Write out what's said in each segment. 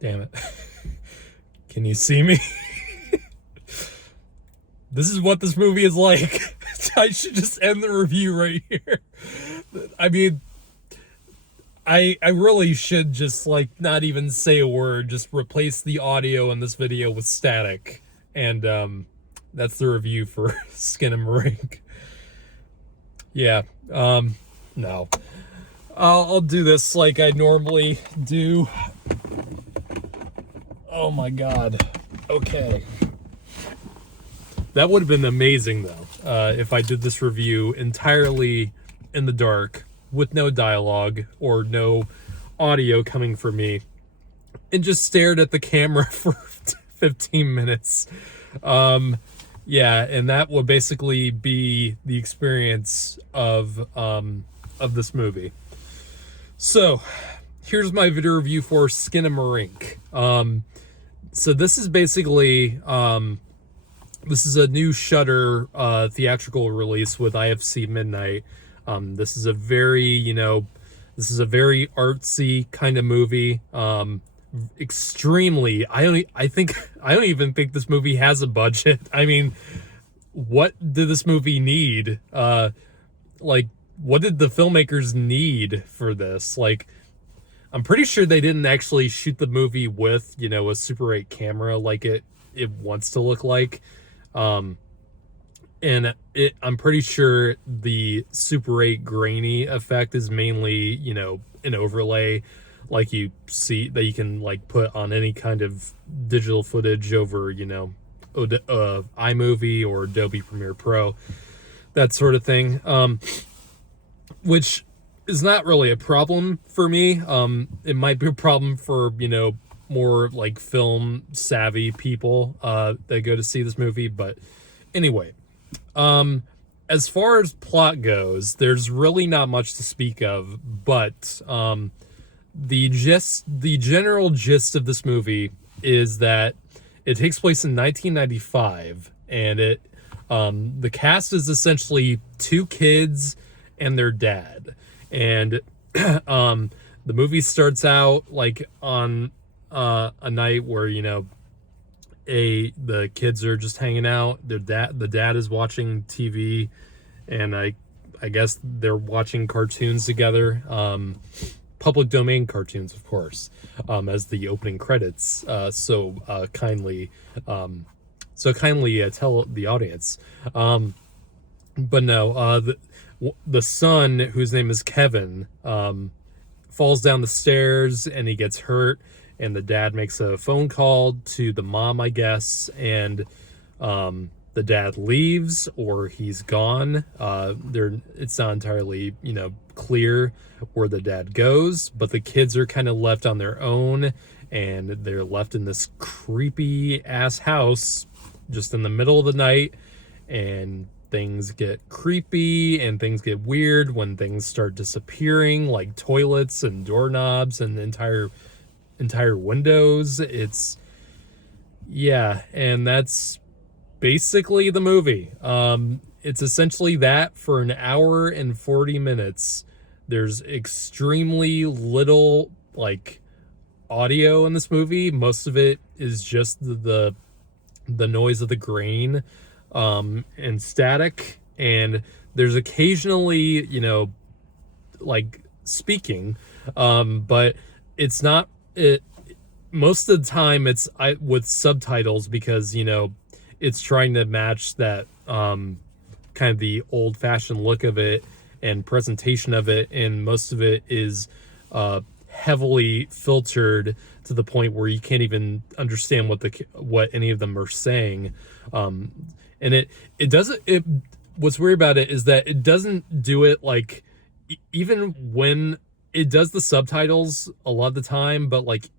Damn it. Can you see me? This is what this movie is like. I should just end the review right here. I mean, I really should just, like, not even say a word. Just replace the audio in this video with static. And, that's the review for SKINAMARINK. Yeah, no. I'll do this like I normally do. Oh my god. Okay. That would have been amazing, though, if I did this review entirely in the dark, with no dialogue or no audio coming from me, and just stared at the camera for 15 minutes. Yeah, and that would basically be the experience of this movie. So, here's my video review for SKINAMARINK. So this is basically, this is a new Shudder theatrical release with IFC Midnight. This is a very, this is a very artsy kind of movie. Extremely, I don't even think this movie has a budget. I mean, what did this movie need? Like, what did the filmmakers need for this? Like, I'm pretty sure they didn't actually shoot the movie with, a Super 8 camera like it wants to look like. And I'm pretty sure the Super 8 grainy effect is mainly, an overlay like you see that you can like put on any kind of digital footage over, iMovie or Adobe Premiere Pro, that sort of thing. Which is not really a problem for me. It might be a problem for, more like film savvy people that go to see this movie. But anyway, as far as plot goes, there's really not much to speak of, but the general gist of this movie is that it takes place in 1995, and the cast is essentially two kids and their dad. And the movie starts out like on a night where, the kids are just hanging out. The dad is watching TV, and I guess they're watching cartoons together. Public domain cartoons, of course, as the opening credits so kindly tell the audience. But no, the son, whose name is Kevin, falls down the stairs and he gets hurt, and the dad makes a phone call to the mom, I guess, and the dad leaves, or he's gone. It's not entirely, clear where the dad goes, but the kids are kind of left on their own, and they're left in this creepy ass house just in the middle of the night, and things get creepy and things get weird when things start disappearing, like toilets and doorknobs and entire windows. And that's basically the movie. It's essentially that for an hour and 40 minutes. There's extremely little like audio in this movie. Most of it is just the noise of the grain and static, and there's occasionally, like speaking, but it's not it. Most of the time it's with subtitles, because it's trying to match that kind of the old-fashioned look of it and presentation of it, and most of it is heavily filtered to the point where you can't even understand what any of them are saying. And it doesn't. What's weird about it is that it doesn't do it like, even when it does the subtitles a lot of the time, but like,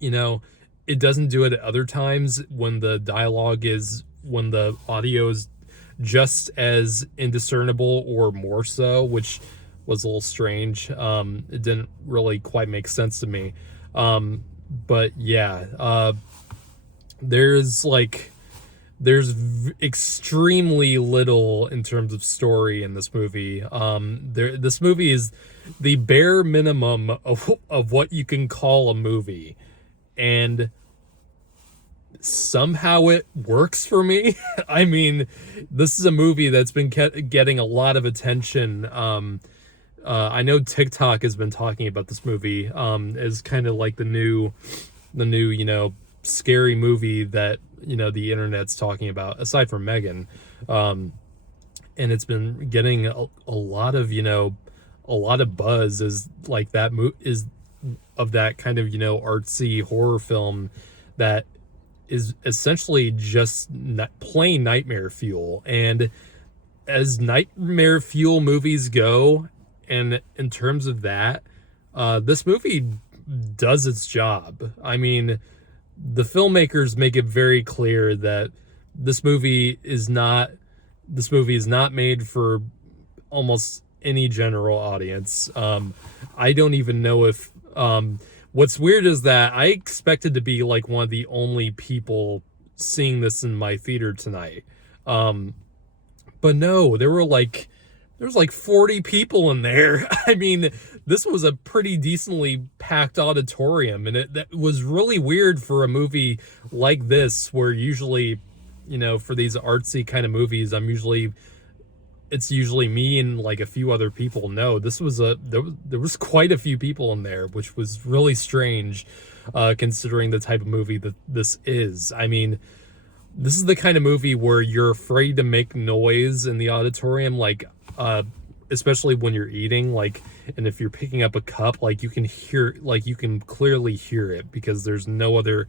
it doesn't do it at other times when the audio is just as indiscernible or more so, which was a little strange. It didn't really quite make sense to me. But yeah, there's extremely little in terms of story in this movie. This movie is the bare minimum of what you can call a movie. and somehow it works for me. I mean, this is a movie that's been getting a lot of attention. I know TikTok has been talking about this movie as kind of like the new, scary movie that, the internet's talking about, aside from Megan. And it's been getting a lot of, a lot of buzz as like that is of that kind of, artsy horror film that is essentially just plain nightmare fuel. And as nightmare fuel movies go, and in terms of that, this movie does its job. I mean, the filmmakers make it very clear that this movie is not made for almost any general audience. I don't even know if what's weird is that I expected to be like one of the only people seeing this in my theater tonight. But no, there was like 40 people in there. I mean, this was a pretty decently packed auditorium, and that was really weird for a movie like this, where usually, for these artsy kind of movies, it's usually me and like a few other people. No, this was there was quite a few people in there, which was really strange, considering the type of movie that this is. I mean, this is the kind of movie where you're afraid to make noise in the auditorium, like, especially when you're eating, like, and if you're picking up a cup, like you can clearly hear it because there's no other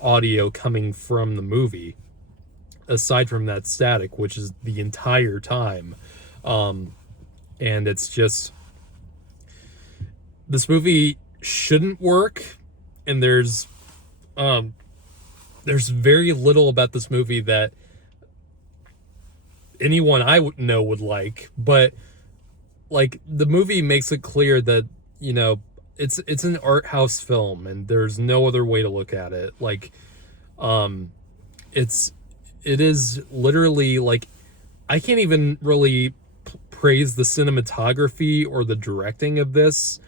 audio coming from the movie aside from that static, which is the entire time. And it's just, this movie shouldn't work, and there's very little about this movie that anyone I would know would like, but like the movie makes it clear that, it's an art house film, and there's no other way to look at it. Like, it is literally like, I can't even really praise the cinematography or the directing of this.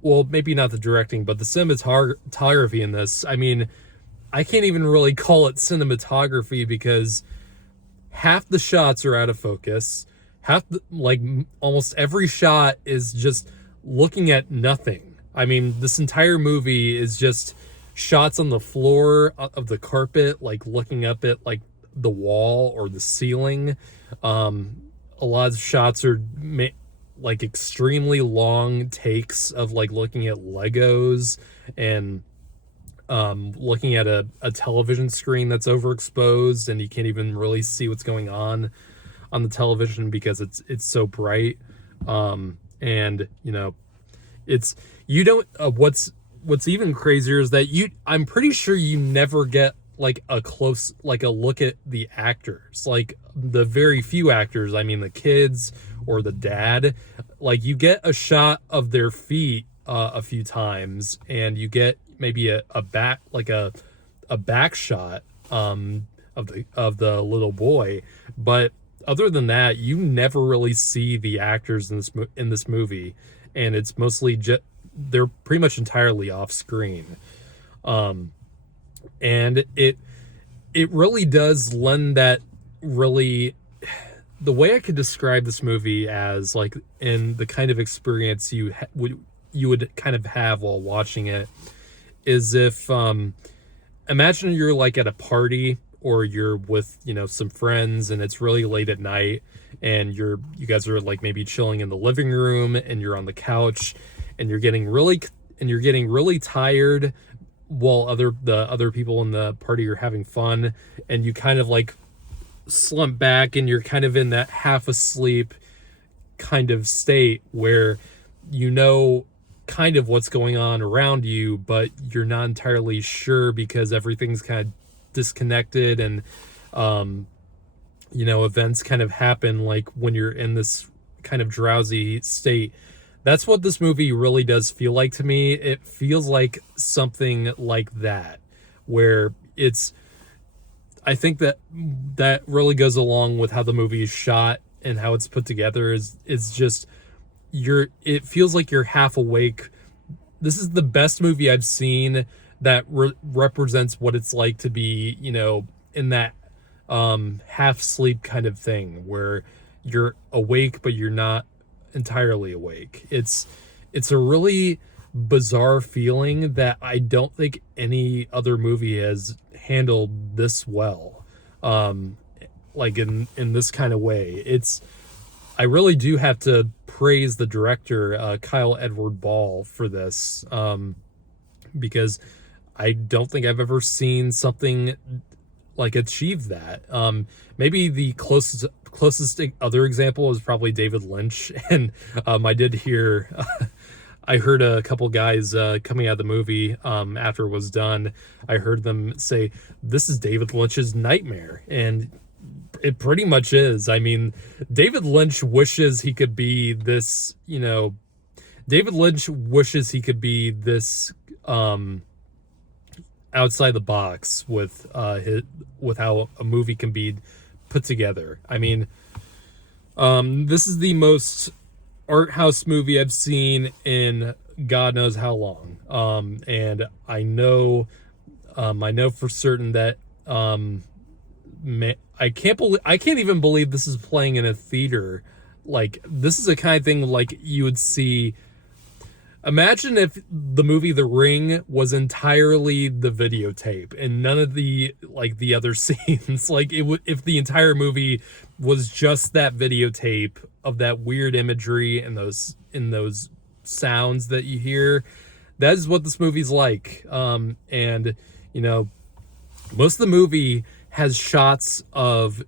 Well, maybe not the directing, but the cinematography in this. I mean, I can't even really call it cinematography because half the shots are out of focus. Almost every shot is just looking at nothing. I mean, this entire movie is just shots on the floor of the carpet, like looking up at like the wall or the ceiling. A lot of shots are like extremely long takes of like looking at Legos and looking at a television screen that's overexposed, and you can't even really see what's going on the television because it's so bright. And it's, you don't, what's even crazier is that I'm pretty sure you never get like a look at the actors, like the very few actors. I mean, the kids or the dad, like you get a shot of their feet a few times, and you get maybe a back shot of the little boy, but other than that, you never really see the actors in this movie, and it's mostly they're pretty much entirely off screen. And it really does lend that really, the way I could describe this movie as like in the kind of experience you would kind of have while watching it is if imagine you're like at a party, or you're with some friends, and it's really late at night, and you guys are like maybe chilling in the living room, and you're on the couch, and you're getting really tired while the other people in the party are having fun, and you kind of like slump back, and you're kind of in that half asleep kind of state where kind of what's going on around you, but you're not entirely sure because everything's kind of disconnected, and events kind of happen like when you're in this kind of drowsy state. That's what this movie really does feel like to me. It feels like something like that, where I think that really goes along with how the movie is shot and how it's put together. It's just it feels like you're half awake. This is the best movie I've seen that represents what it's like to be, you know, in that half sleep kind of thing where you're awake but you're not entirely awake. It's a really bizarre feeling that I don't think any other movie has handled this well. Um like in this kind of way. It's I really do have to praise the director, Kyle Edward Ball, for this, because I don't think I've ever seen something like achieve that. Maybe the closest other example is probably David Lynch, and I did hear. I heard a couple guys coming out of the movie after it was done. I heard them say, "This is David Lynch's nightmare," and it pretty much is. I mean, David Lynch wishes he could be this, you know, David Lynch wishes he could be this outside the box with with how a movie can be put together. I mean, this is the most art house movie I've seen in God knows how long. And I know for certain that I can't even believe this is playing in a theater. Like, this is the kind of thing like you would see. Imagine if the movie The Ring was entirely the videotape and none of the other scenes. Like, it would, if the entire movie was just that videotape of that weird imagery and those sounds that you hear. That is what this movie's like. And you know, most of the movie has shots of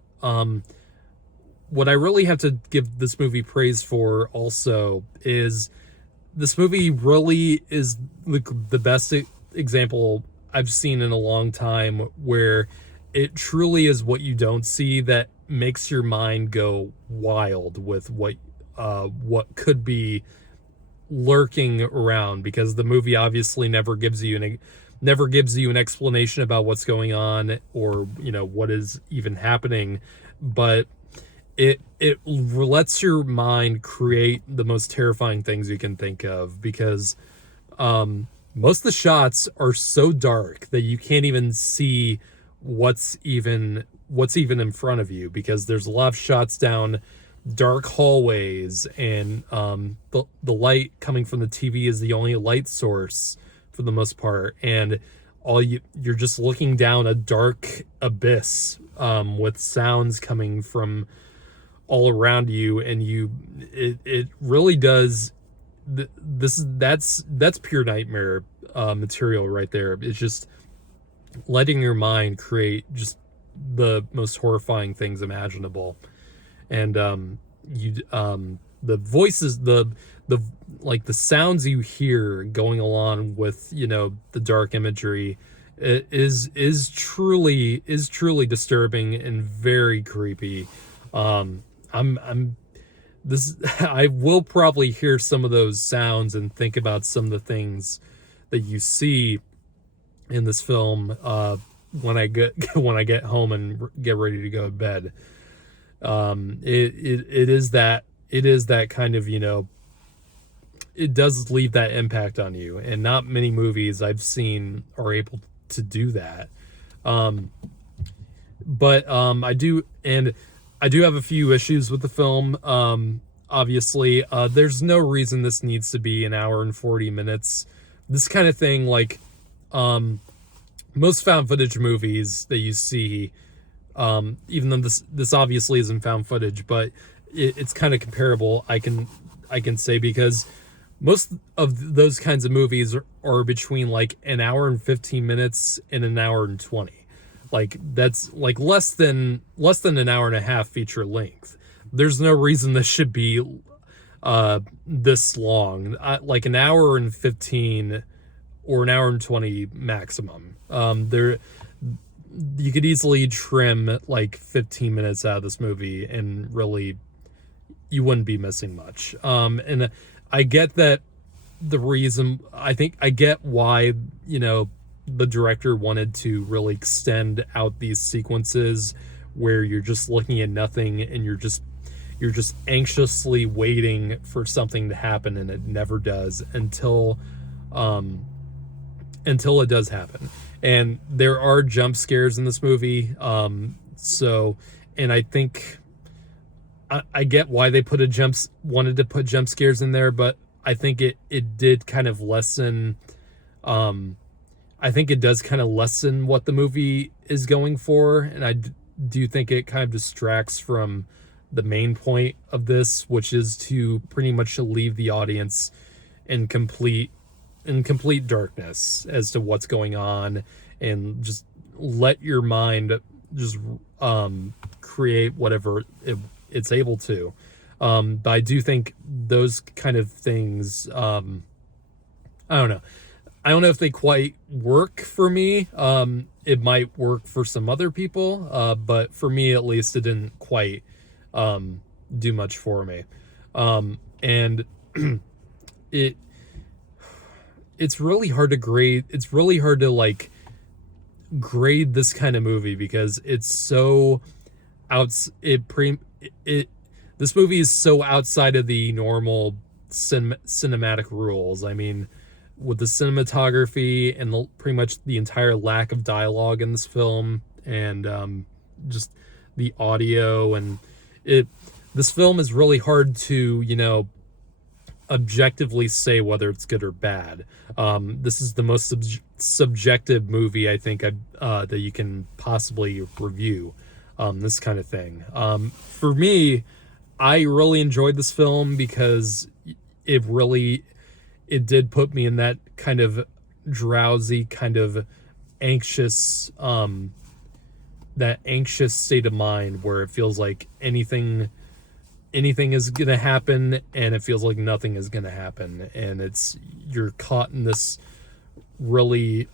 what I really have to give this movie praise for also is this movie really is the best example I've seen in a long time where it truly is what you don't see that makes your mind go wild with what could be lurking around, because the movie obviously never gives you an explanation about what's going on or, you know, what is even happening, but it lets your mind create the most terrifying things you can think of, because most of the shots are so dark that you can't even see what's even in front of you, because there's a lot of shots down dark hallways, and the light coming from the TV is the only light source for the most part, and you're just looking down a dark abyss with sounds coming from all around you, and it really does. That's pure nightmare material right there. It's just letting your mind create just the most horrifying things imaginable. And the voices, the like the sounds you hear going along with, you know, the dark imagery, it is truly disturbing and very creepy. I will probably hear some of those sounds and think about some of the things that you see in this film when I get home and get ready to go to bed. It is that kind of, you know, it does leave that impact on you, and not many movies I've seen are able to do that. But I do have a few issues with the film. Obviously, there's no reason this needs to be an hour and 40 minutes. This kind of thing, like, most found footage movies that you see, even though this obviously isn't found footage, but it's kind of comparable, I can say, because most of those kinds of movies are between like an hour and 15 minutes and an hour and 20. Like, that's like less than an hour and a half feature length. There's no reason this should be this long. Like an hour and 15 or an hour and 20 maximum. You could easily trim like 15 minutes out of this movie and really you wouldn't be missing much. And I get that I get why, you know, the director wanted to really extend out these sequences where you're just looking at nothing and you're just anxiously waiting for something to happen, and it never does until until it does happen. And there are jump scares in this movie. So, and I think I get why they wanted to put jump scares in there, but I think it did kind of lessen. I think it does kind of lessen what the movie is going for, and I do think it kind of distracts from the main point of this, which is to pretty much leave the audience in complete darkness as to what's going on, and just let your mind just create whatever it's able to. But I do think those kind of things, I don't know. I don't know if they quite work for me. It might work for some other people, but for me at least, it didn't quite do much for me. And it's really hard to grade. It's really hard to like grade this kind of movie because it's so this movie is so outside of the normal cinematic rules. I mean, with the cinematography and pretty much the entire lack of dialogue in this film, and just the audio, and this film is really hard to objectively say whether it's good or bad. This is the most subjective movie I think that you can possibly review this kind of thing. For me, I really enjoyed this film because it did put me in that kind of drowsy, kind of anxious, that anxious state of mind where it feels like anything is gonna happen, and it feels like nothing is gonna happen, and you're caught in this really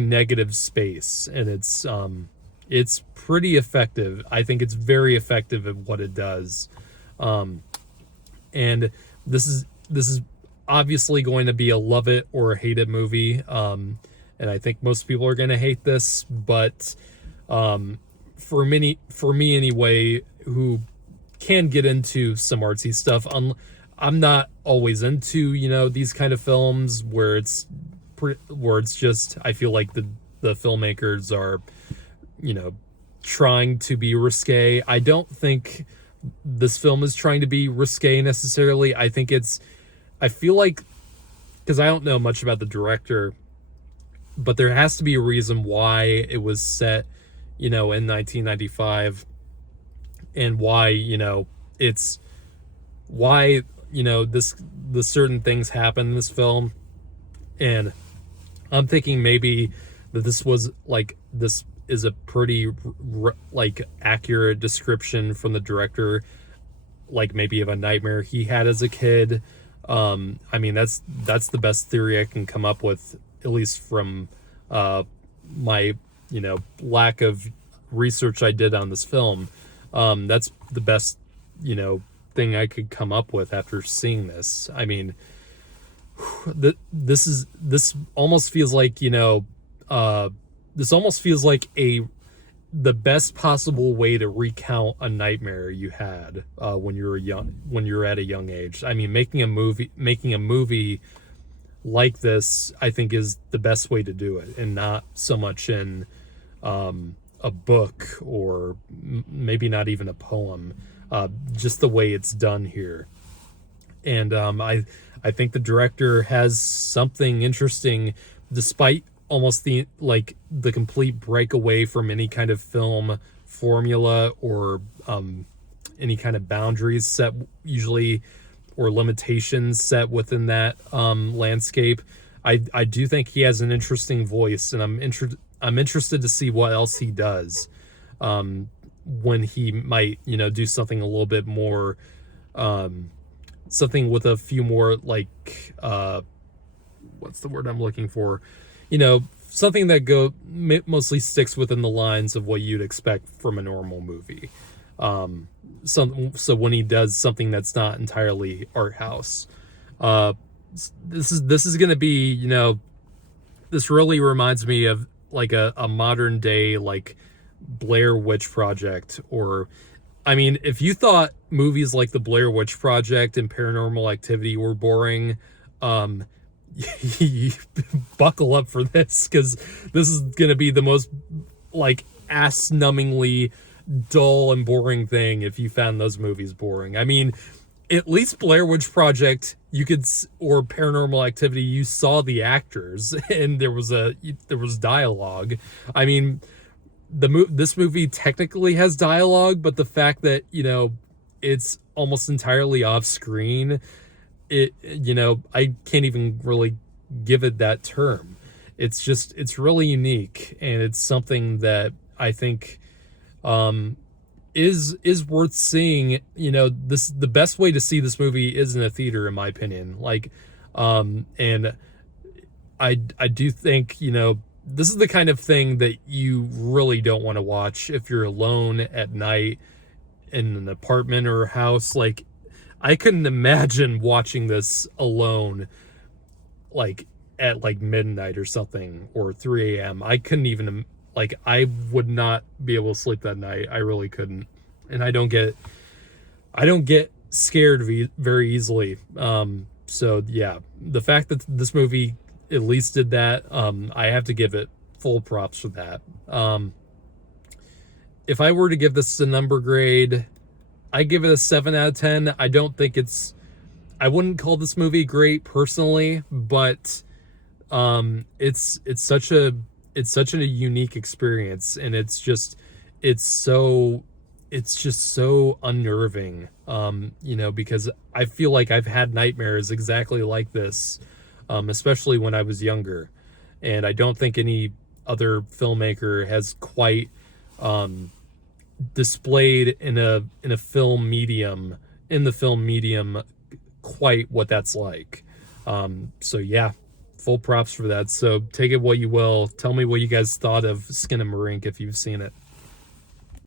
negative space, and it's pretty effective. I think it's very effective at what it does, and this is obviously going to be a love it or hate it movie, and I think most people are going to hate this, but for me anyway, who can get into some artsy stuff, I'm not always into these kind of films where it's just, I feel like the filmmakers are trying to be risque. I don't think this film is trying to be risque necessarily. I feel like, because I don't know much about the director, but there has to be a reason why it was set in 1995, and why the certain things happen in this film. And I'm thinking maybe that this is a pretty accurate description from the director, like maybe of a nightmare he had as a kid. I mean, that's the best theory I can come up with, at least from my lack of research I did on this film. That's the best thing I could come up with after seeing this. I mean, this almost feels like the best possible way to recount a nightmare you had when you're at a young age. I mean, making a movie like this, I think, is the best way to do it, and not so much in a book, or maybe not even a poem. Just the way it's done here. And I think the director has something interesting, despite almost the complete breakaway from any kind of film formula, or any kind of boundaries set usually, or limitations set within that landscape. I do think he has an interesting voice, and I'm interested to see what else he does when he might do something a little bit more, something with a few more what's the word I'm looking for? Something that mostly sticks within the lines of what you'd expect from a normal movie. So when he does something that's not entirely art house, this is going to be, this really reminds me of a modern day Blair Witch Project. Or, I mean, if you thought movies like the Blair Witch Project and Paranormal Activity were boring, buckle up for this, because this is gonna be the most like ass-numbingly dull and boring thing if you found those movies boring. I mean, at least Blair Witch Project, you could, or Paranormal Activity, you saw the actors and there was dialogue. I mean, this movie technically has dialogue, but the fact that, you know, it's almost entirely off screen, I can't even really give it that term. It's really unique, and it's something that I think is worth seeing. You know, the best way to see this movie is in a theater, in my opinion. Like, and I do think, you know, this is the kind of thing that you really don't want to watch if you're alone at night in an apartment or a house. Like, I couldn't imagine watching this alone, like at like midnight or something, or 3 a.m. I couldn't even, like, I would not be able to sleep that night. I really couldn't. And I don't get scared very easily. So yeah, the fact that this movie at least did that, I have to give it full props for that. If I were to give this a number grade, I give it a 7 out of 10. I wouldn't call this movie great personally, but it's such a unique experience, and it's just so unnerving, because I feel like I've had nightmares exactly like this, especially when I was younger, and I don't think any other filmmaker has quite displayed in the film medium quite what that's like. So yeah, full props for that. So take it what you will. Tell me what you guys thought of SKINAMARINK if you've seen it.